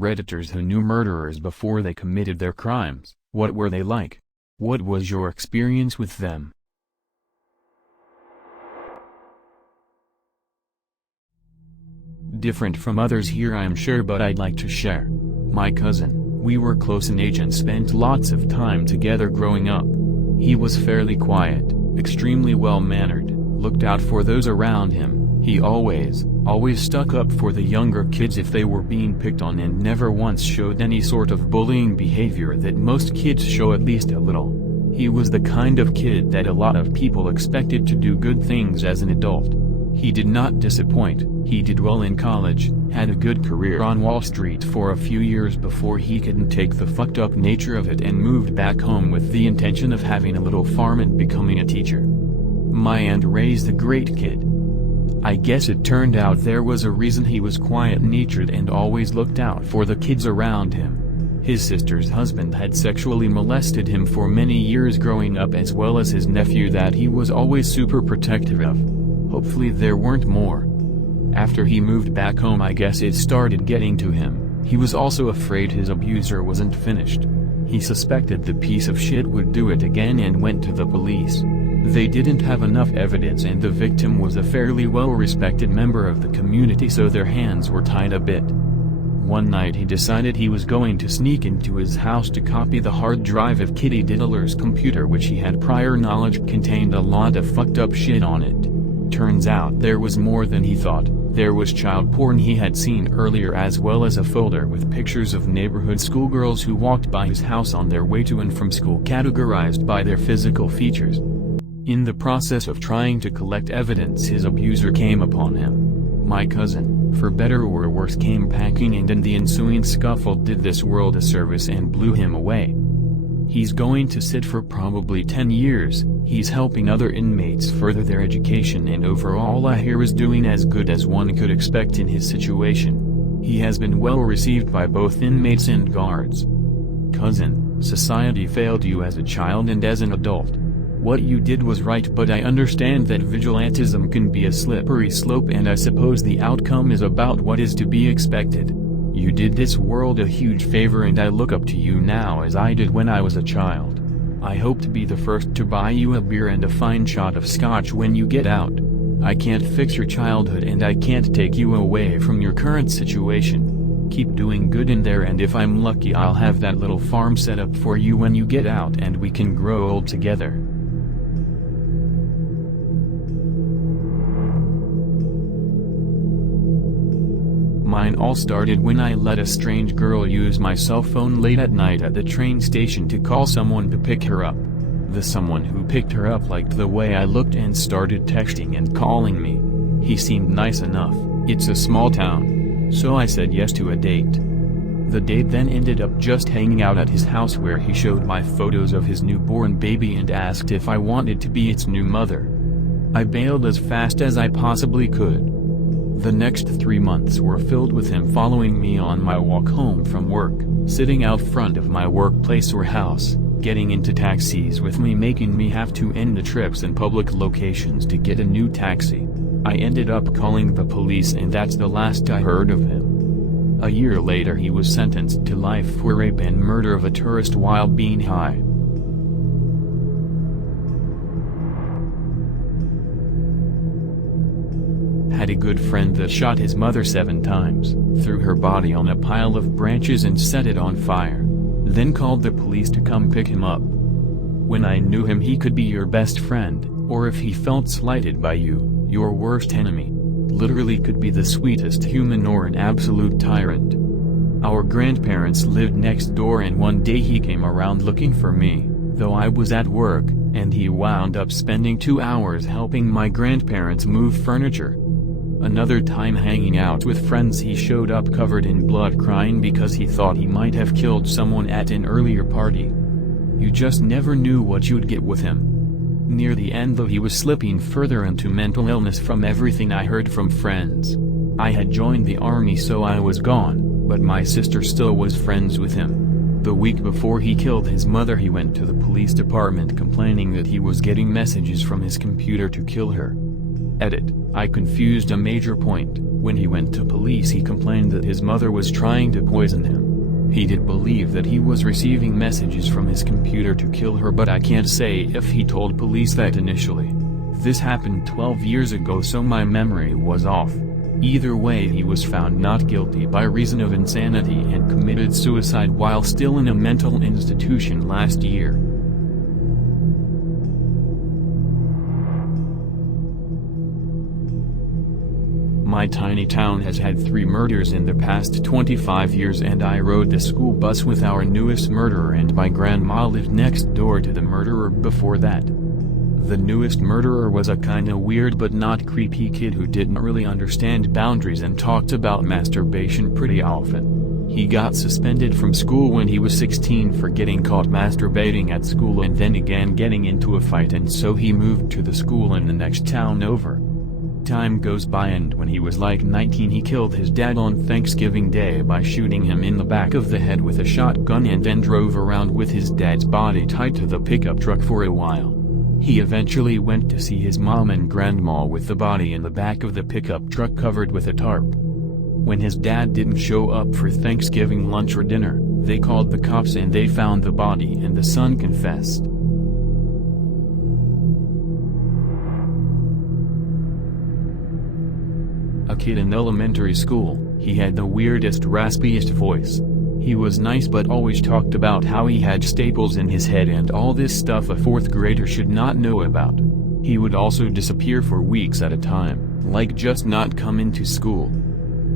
Redditors who knew murderers before they committed their crimes. What were they like? What was your experience with them? Different from others here I am sure, but I'd like to share. My cousin, we were close in age and spent lots of time together growing up. He was fairly quiet, extremely well-mannered, looked out for those around him. He always stuck up for the younger kids if they were being picked on, and never once showed any sort of bullying behavior that most kids show at least a little. He was the kind of kid that a lot of people expected to do good things as an adult. He did not disappoint. He did well in college, had a good career on Wall Street for a few years before he couldn't take the fucked up nature of it and moved back home with the intention of having a little farm and becoming a teacher. My aunt raised a great kid. I guess it turned out there was a reason he was quiet-natured and always looked out for the kids around him. His sister's husband had sexually molested him for many years growing up, as well as his nephew that he was always super protective of. Hopefully there weren't more. After he moved back home I guess it started getting to him. He was also afraid his abuser wasn't finished. He suspected the piece of shit would do it again and went to the police. They didn't have enough evidence, and the victim was a fairly well-respected member of the community, so their hands were tied a bit. One night he decided he was going to sneak into his house to copy the hard drive of Kitty Diddler's computer, which he had prior knowledge contained a lot of fucked up shit on it. Turns out there was more than he thought. There was child porn he had seen earlier, as well as a folder with pictures of neighborhood schoolgirls who walked by his house on their way to and from school, categorized by their physical features. In the process of trying to collect evidence, his abuser came upon him. My cousin, for better or worse, came packing, and in the ensuing scuffle did this world a service and blew him away. He's going to sit for probably 10 years, he's helping other inmates further their education, and overall I hear is doing as good as one could expect in his situation. He has been well received by both inmates and guards. Cousin, society failed you as a child and as an adult. What you did was right, but I understand that vigilantism can be a slippery slope, and I suppose the outcome is about what is to be expected. You did this world a huge favor, and I look up to you now as I did when I was a child. I hope to be the first to buy you a beer and a fine shot of scotch when you get out. I can't fix your childhood, and I can't take you away from your current situation. Keep doing good in there, and if I'm lucky I'll have that little farm set up for you when you get out and we can grow old together. Mine all started when I let a strange girl use my cell phone late at night at the train station to call someone to pick her up. The someone who picked her up liked the way I looked and started texting and calling me. He seemed nice enough. It's a small town. So I said yes to a date. The date then ended up just hanging out at his house, where he showed my photos of his newborn baby and asked if I wanted to be its new mother. I bailed as fast as I possibly could. The next 3 months were filled with him following me on my walk home from work, sitting out front of my workplace or house, getting into taxis with me, making me have to end the trips in public locations to get a new taxi. I ended up calling the police, and that's the last I heard of him. A year later he was sentenced to life for rape and murder of a tourist while being high. Had a good friend that shot his mother 7 times, threw her body on a pile of branches and set it on fire. Then called the police to come pick him up. When I knew him, he could be your best friend, or if he felt slighted by you, your worst enemy. Literally could be the sweetest human or an absolute tyrant. Our grandparents lived next door, and one day he came around looking for me, though I was at work, and he wound up spending 2 hours helping my grandparents move furniture. Another time, hanging out with friends, he showed up covered in blood, crying because he thought he might have killed someone at an earlier party. You just never knew what you'd get with him. Near the end though, he was slipping further into mental illness from everything I heard from friends. I had joined the army, so I was gone, but my sister still was friends with him. The week before he killed his mother, he went to the police department complaining that he was getting messages from his computer to kill her. Edit: I confused a major point. When he went to police, he complained that his mother was trying to poison him. He did believe that he was receiving messages from his computer to kill her, but I can't say if he told police that initially. This happened 12 years ago, so my memory was off. Either way, he was found not guilty by reason of insanity and committed suicide while still in a mental institution last year. My tiny town has had 3 murders in the past 25 years, and I rode the school bus with our newest murderer, and my grandma lived next door to the murderer before that. The newest murderer was a kinda weird but not creepy kid who didn't really understand boundaries and talked about masturbation pretty often. He got suspended from school when he was 16 for getting caught masturbating at school, and then again getting into a fight, and so he moved to the school in the next town over. Time goes by, and when he was like 19 he killed his dad on Thanksgiving Day by shooting him in the back of the head with a shotgun, and then drove around with his dad's body tied to the pickup truck for a while. He eventually went to see his mom and grandma with the body in the back of the pickup truck covered with a tarp. When his dad didn't show up for Thanksgiving lunch or dinner, they called the cops and they found the body, and the son confessed. A kid in elementary school, he had the weirdest, raspiest voice. He was nice but always talked about how he had staples in his head and all this stuff a 4th grader should not know about. He would also disappear for weeks at a time, like just not come into school.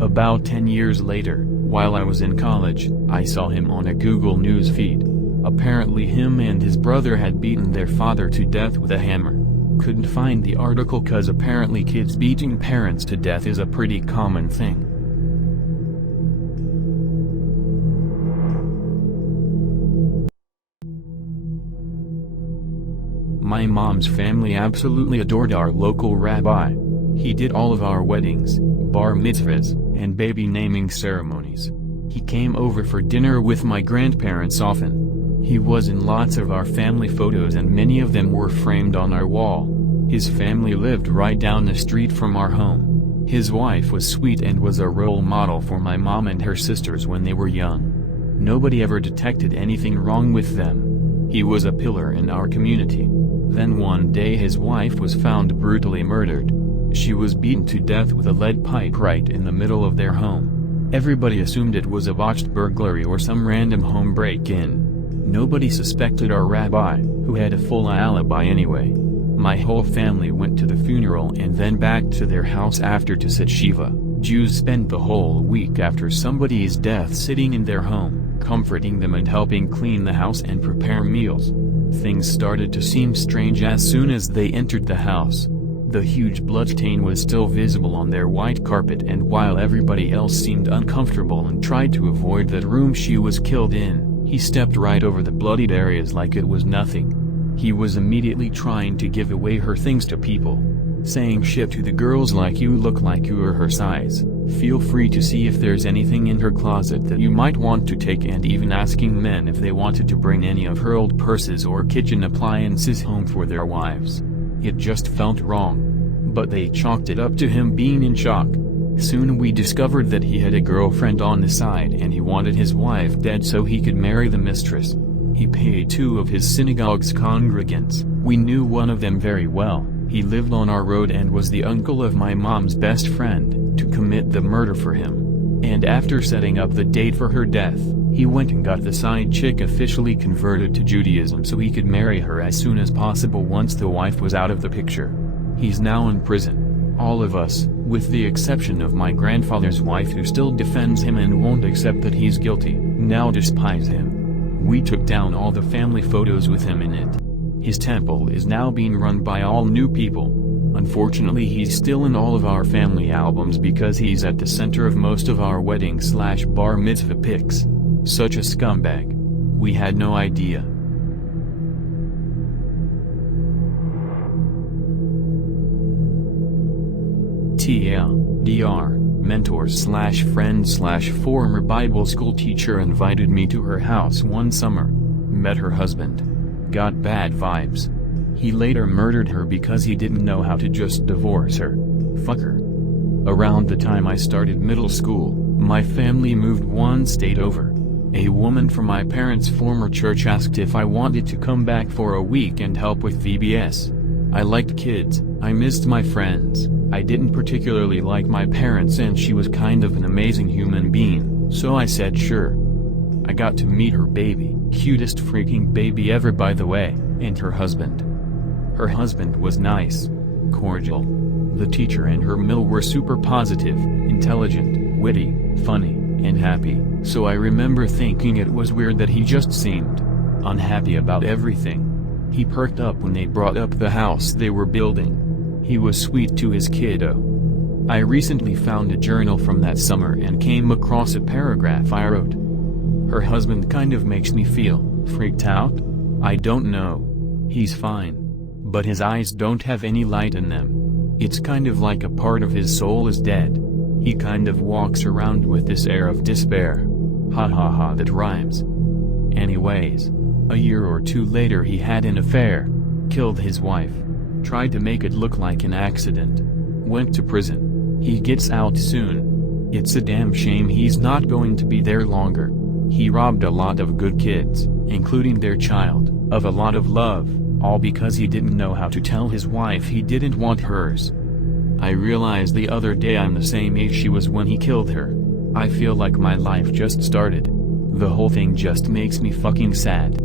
About 10 years later, while I was in college, I saw him on a Google News feed. Apparently him and his brother had beaten their father to death with a hammer. Couldn't find the article cause apparently kids beating parents to death is a pretty common thing. My mom's family absolutely adored our local rabbi. He did all of our weddings, bar mitzvahs, and baby naming ceremonies. He came over for dinner with my grandparents often. He was in lots of our family photos, and many of them were framed on our wall. His family lived right down the street from our home. His wife was sweet and was a role model for my mom and her sisters when they were young. Nobody ever detected anything wrong with them. He was a pillar in our community. Then one day his wife was found brutally murdered. She was beaten to death with a lead pipe right in the middle of their home. Everybody assumed it was a botched burglary or some random home break-in. Nobody suspected our rabbi, who had a full alibi anyway. My whole family went to the funeral and then back to their house after to sit Shiva. Jews spend the whole week after somebody's death sitting in their home, comforting them and helping clean the house and prepare meals. Things started to seem strange as soon as they entered the house. The huge bloodstain was still visible on their white carpet, and while everybody else seemed uncomfortable and tried to avoid that room she was killed in, he stepped right over the bloodied areas like it was nothing. He was immediately trying to give away her things to people, saying shit to the girls like, "You look like you are her size, feel free to see if there's anything in her closet that you might want to take," and even asking men if they wanted to bring any of her old purses or kitchen appliances home for their wives. It just felt wrong. But they chalked it up to him being in shock. Soon we discovered that he had a girlfriend on the side and he wanted his wife dead so he could marry the mistress. He paid 2 of his synagogue's congregants. We knew one of them very well. He lived on our road and was the uncle of my mom's best friend, to commit the murder for him. And after setting up the date for her death, he went and got the side chick officially converted to Judaism so he could marry her as soon as possible once the wife was out of the picture. He's now in prison. All of us, with the exception of my grandfather's wife who still defends him and won't accept that he's guilty, now despise him. We took down all the family photos with him in it. His temple is now being run by all new people. Unfortunately he's still in all of our family albums because he's at the center of most of our wedding/bar mitzvah pics. Such a scumbag. We had no idea. TLDR, mentor/friend/former Bible school teacher invited me to her house one summer. Met her husband. Got bad vibes. He later murdered her because he didn't know how to just divorce her. Fuck her. Around the time I started middle school, my family moved one state over. A woman from my parents' former church asked if I wanted to come back for a week and help with VBS. I liked kids, I missed my friends, I didn't particularly like my parents, and she was kind of an amazing human being, so I said sure. I got to meet her baby, cutest freaking baby ever by the way, and her husband. Her husband was nice, cordial. The teacher and her Mill were super positive, intelligent, witty, funny, and happy, so I remember thinking it was weird that he just seemed unhappy about everything. He perked up when they brought up the house they were building. He was sweet to his kiddo. I recently found a journal from that summer and came across a paragraph I wrote. Her husband kind of makes me feel freaked out? I don't know. He's fine. But his eyes don't have any light in them. It's kind of like a part of his soul is dead. He kind of walks around with this air of despair. Ha ha ha, that rhymes. Anyways. A year or two later he had an affair. Killed his wife. Tried to make it look like an accident. Went to prison. He gets out soon. It's a damn shame he's not going to be there longer. He robbed a lot of good kids, including their child, of a lot of love, all because he didn't know how to tell his wife he didn't want hers. I realized the other day I'm the same age she was when he killed her. I feel like my life just started. The whole thing just makes me fucking sad.